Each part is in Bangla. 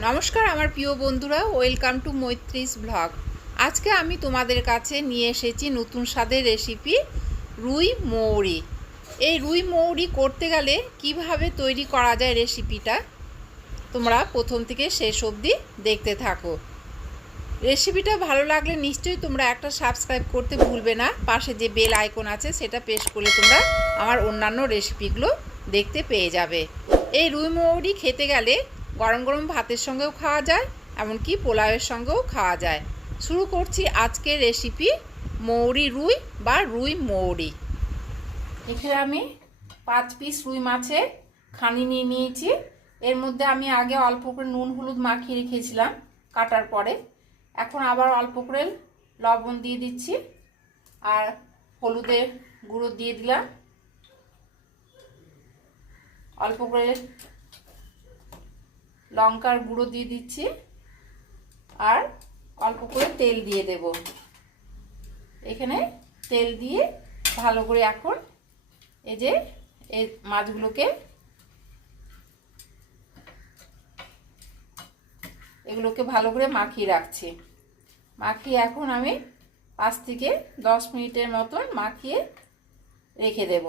নমস্কার আমার প্রিয় বন্ধুরা, ওয়েলকাম টু মৈত্রিস ব্লগ। আজকে আমি তোমাদের কাছে নিয়ে এসেছি নতুন স্বাদের রেসিপি, রুই মৌরি। এই রুই মৌরি করতে গেলে কীভাবে তৈরি করা যায় রেসিপিটা, তোমরা প্রথম থেকে শেষ অবধি দেখতে থাকো। রেসিপিটা ভালো লাগলে নিশ্চয়ই তোমরা একটা সাবস্ক্রাইব করতে ভুলবে না, পাশে যে বেল আইকন আছে সেটা প্রেস করলে তোমরা আমার অন্যান্য রেসিপিগুলো দেখতে পেয়ে যাবে। এই রুই মৌরি খেতে গেলে গরম গরম ভাতের সঙ্গেও খাওয়া যায়, এমনকি পোলাওয়ের সঙ্গেও খাওয়া যায়। শুরু করছি আজকের রেসিপি মৌরি রুই বা রুই মৌরি। এখানে আমি পাঁচ পিস রুই মাছের খানি নিয়ে নিয়েছি। এর মধ্যে আমি আগে অল্প করে নুন, হলুদ মাখিয়ে রেখেছিলাম কাটার পরে। এখন আবার অল্প করে লবণ দিয়ে দিচ্ছি আর হলুদের গুঁড়ো দিয়ে দিলাম। অল্প করে লঙ্কার গুঁড়ো দিয়ে দিচ্ছি আর অল্প করে তেল দিয়ে দেব। এখানে তেল দিয়ে ভালো করে এখন এই যে এই মাছগুলোকে এগুলোকে ভালো করে মাখিয়ে রাখছি। মাখিয়ে এখন আমি পাঁচ থেকে দশ মিনিটের মতন মাখিয়ে রেখে দেব।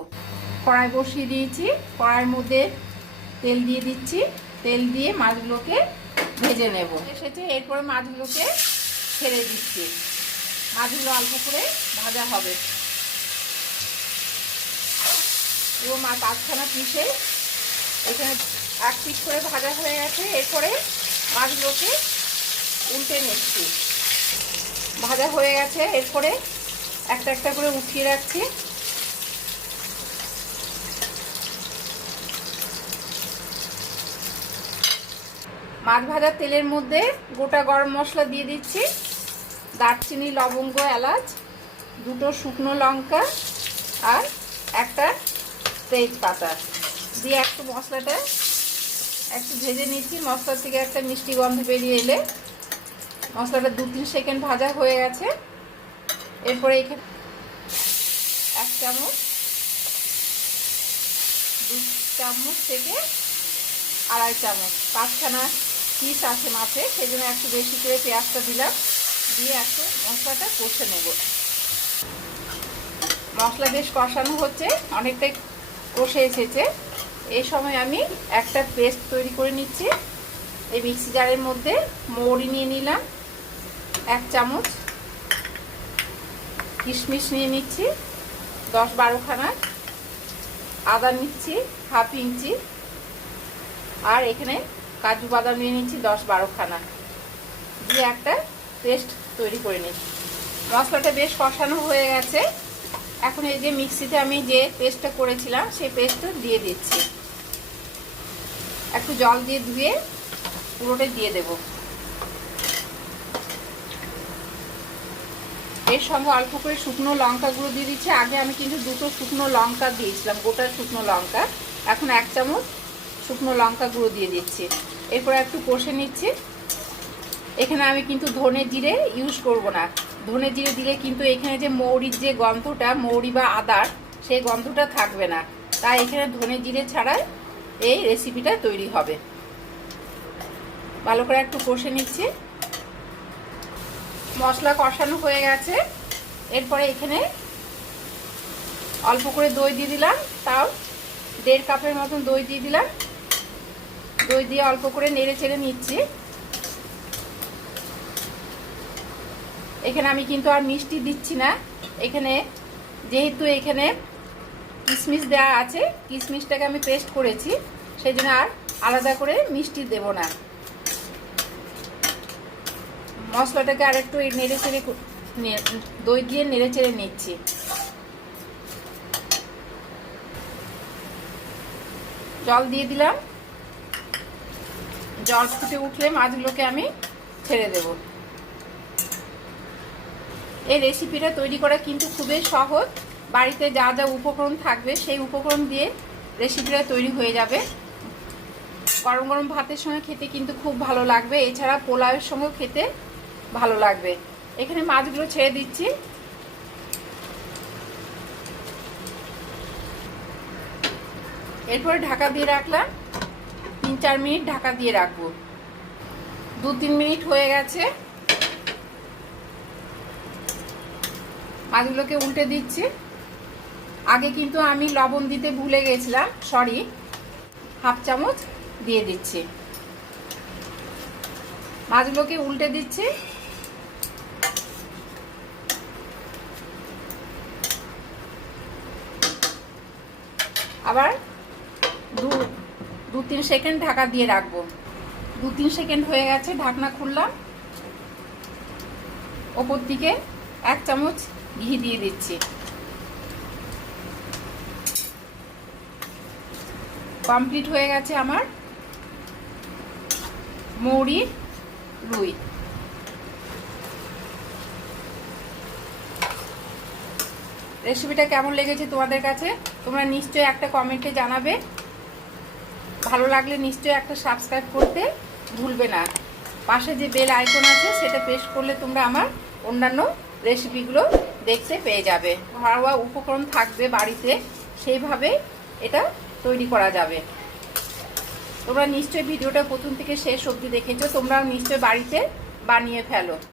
কড়াই বসিয়ে দিয়েছি। কড়াইয়ের মধ্যে তেল দিয়ে দিচ্ছি। তেল দিয়ে মাছগুলোকে ভেজে নেব। এসেছে, এরপরে মাছগুলোকে ছেড়ে দিচ্ছি। মাছগুলো অল্প করে ভাজা হবে। এবং মাছ আধখানা পিসে এখানে এক পিস করে ভাজা হয়ে গেছে। এরপরে মাছগুলোকে উল্টে নিচ্ছি। ভাজা হয়ে গেছে। এরপরে একটা একটা করে উঠিয়ে রাখছি। মাছ ভাজার তেলের মধ্যে গোটা গরম মশলা দিয়ে দিচ্ছি। দারচিনি, লবঙ্গ, এলাচ, দুটো শুকনো লঙ্কা আর একটা তেজপাতা। দিয়ে একটু মশলাটা একটু ভেজে নিচ্ছি। মশলা থেকে একটা মিষ্টি গন্ধ বেরিয়ে এলে মশলাটা দু তিন সেকেন্ড ভাজা হয়ে গেছে। এরপরে এখানে এক চামচ, দু চামচ থেকে আড়াই চামচ, পাঁচখানা পিস আছে মাছে সেই জন্য একটু বেশি করে পেঁয়াজটা দিলাম। দিয়ে একটু মশলাটা কষে নেব। মশলা বেশ কষানো হচ্ছে, অনেকটাই কষে এসেছে। এই সময় আমি একটা পেস্ট তৈরি করে নিচ্ছি। এই মিক্সি জারের মধ্যে মৌরি নিয়ে নিলাম, এক চামচ। কিশমিশ নিয়ে নিচ্ছি, দশ বারোখানা আদা নিচ্ছি, হাফ ইঞ্চি। আর এখানে কাজু বাদাম নিয়ে নিচ্ছি, দশ বারোখানা দিয়ে একটা পেস্ট তৈরি করে নিচ্ছি। মশলাটা বেশ কষানো হয়ে গেছে। এখন এই যে মিক্সিতে আমি যে পেস্টটা করেছিলাম, সেই পেস্টটা দিয়ে দিচ্ছি। একটু জল দিয়ে ধুয়ে পুরোটা দিয়ে দেব। এর সঙ্গে অল্প করে শুকনো লঙ্কা গুঁড়ো দিয়ে দিচ্ছি। আগে আমি কিন্তু দুটো শুকনো লঙ্কা দিয়েছিলাম, গোটা শুকনো লঙ্কা। এখন এক চামচ শুকনো লঙ্কা গুঁড়ো দিয়ে দিচ্ছি। এরপর একটু কষে নিচ্ছি। এখানে আমি কিন্তু ধনে জিরে ইউজ করব না। ধনে জিরে দিলে কিন্তু এখানে যে মৌরির যে গন্ধটা, মৌরি বা আদার, সেই গন্ধটা থাকবে না। তাই এখানে ধনে জিরে ছাড়াই এই রেসিপিটা তৈরি হবে। ভালো করে একটু কষে নিচ্ছি। মশলা কষানো হয়ে গেছে। এরপরে এখানে অল্প করে দই দিয়ে দিলাম। তাও দেড় কাপের মতন দই দিয়ে দিলাম। দই দিয়ে অল্প করে নেড়ে ছেড়ে নিচ্ছি। এখানে আমি কিন্তু আর মিষ্টি দিচ্ছি না। এখানে যেহেতু এখানে কিশমিশ দেওয়া আছে কিশমিশটাকে আমি পেস্ট করেছি সেই জন্য আর আলাদা করে মিষ্টি দেব না। মশলাটাকে আর একটু নেড়ে চেড়ে দই দিয়ে নেড়ে চেড়ে নিচ্ছি। জল দিয়ে দিলাম। জল ফুটে উঠলে মাছগুলোকে আমি ছেড়ে দেব। এই রেসিপিটা তৈরি করা কিন্তু খুবই সহজ। বাড়িতে যা যা উপকরণ থাকবে সেই উপকরণ দিয়ে রেসিপিটা তৈরি হয়ে যাবে। গরম গরম ভাতের সঙ্গে খেতে কিন্তু খুব ভালো লাগবে। এছাড়া পোলাওয়ের সঙ্গেও খেতে ভালো লাগবে। এখানে মাছগুলো ছেড়ে দিচ্ছি। এরপরে ঢাকা দিয়ে রাখলাম। চার মিনিট ঢাকা দিয়ে রাখব। দু, তিন মিনিট হয়ে গেছে। মাছগুলোকে উল্টে দিচ্ছি। আগে কিন্তু আমি লবণ দিতে ভুলে গেছিলাম সরি হাফ চামচ দিয়ে দিচ্ছি। মাছগুলোকে উল্টে দিচ্ছি। আবার দু দু তিন সেকেন্ড ঢাকা দিয়ে রাখব। দু তিন সেকেন্ড হয়ে গেছে, ঢাকনা খুললাম। ওপর দিকে এক চামচ ঘি দিয়ে দিচ্ছি। কমপ্লিট হয়ে গেছে আমার মৌরি রুই। রেসিপিটা কেমন লেগেছে তোমাদের কাছে? তোমরা নিশ্চয়ই একটা কমেন্টে জানাবে। ভালো লাগলে নিশ্চয়ই একটা সাবস্ক্রাইব করতে ভুলবে না। পাশে যে বেল আইকন আছে, সেটা প্রেস করলে তোমরা আমার অন্যান্য রেসিপিগুলো দেখতে পেয়ে যাবে। ঘরোয়া উপকরণ থাকবে বাড়িতে, সেইভাবে এটা তৈরি করা যাবে। তোমরা নিশ্চয়ই ভিডিওটা প্রথম থেকে শেষ অবধি দেখেছ তোমরা নিশ্চয়ই বাড়িতে বানিয়ে ফেলো।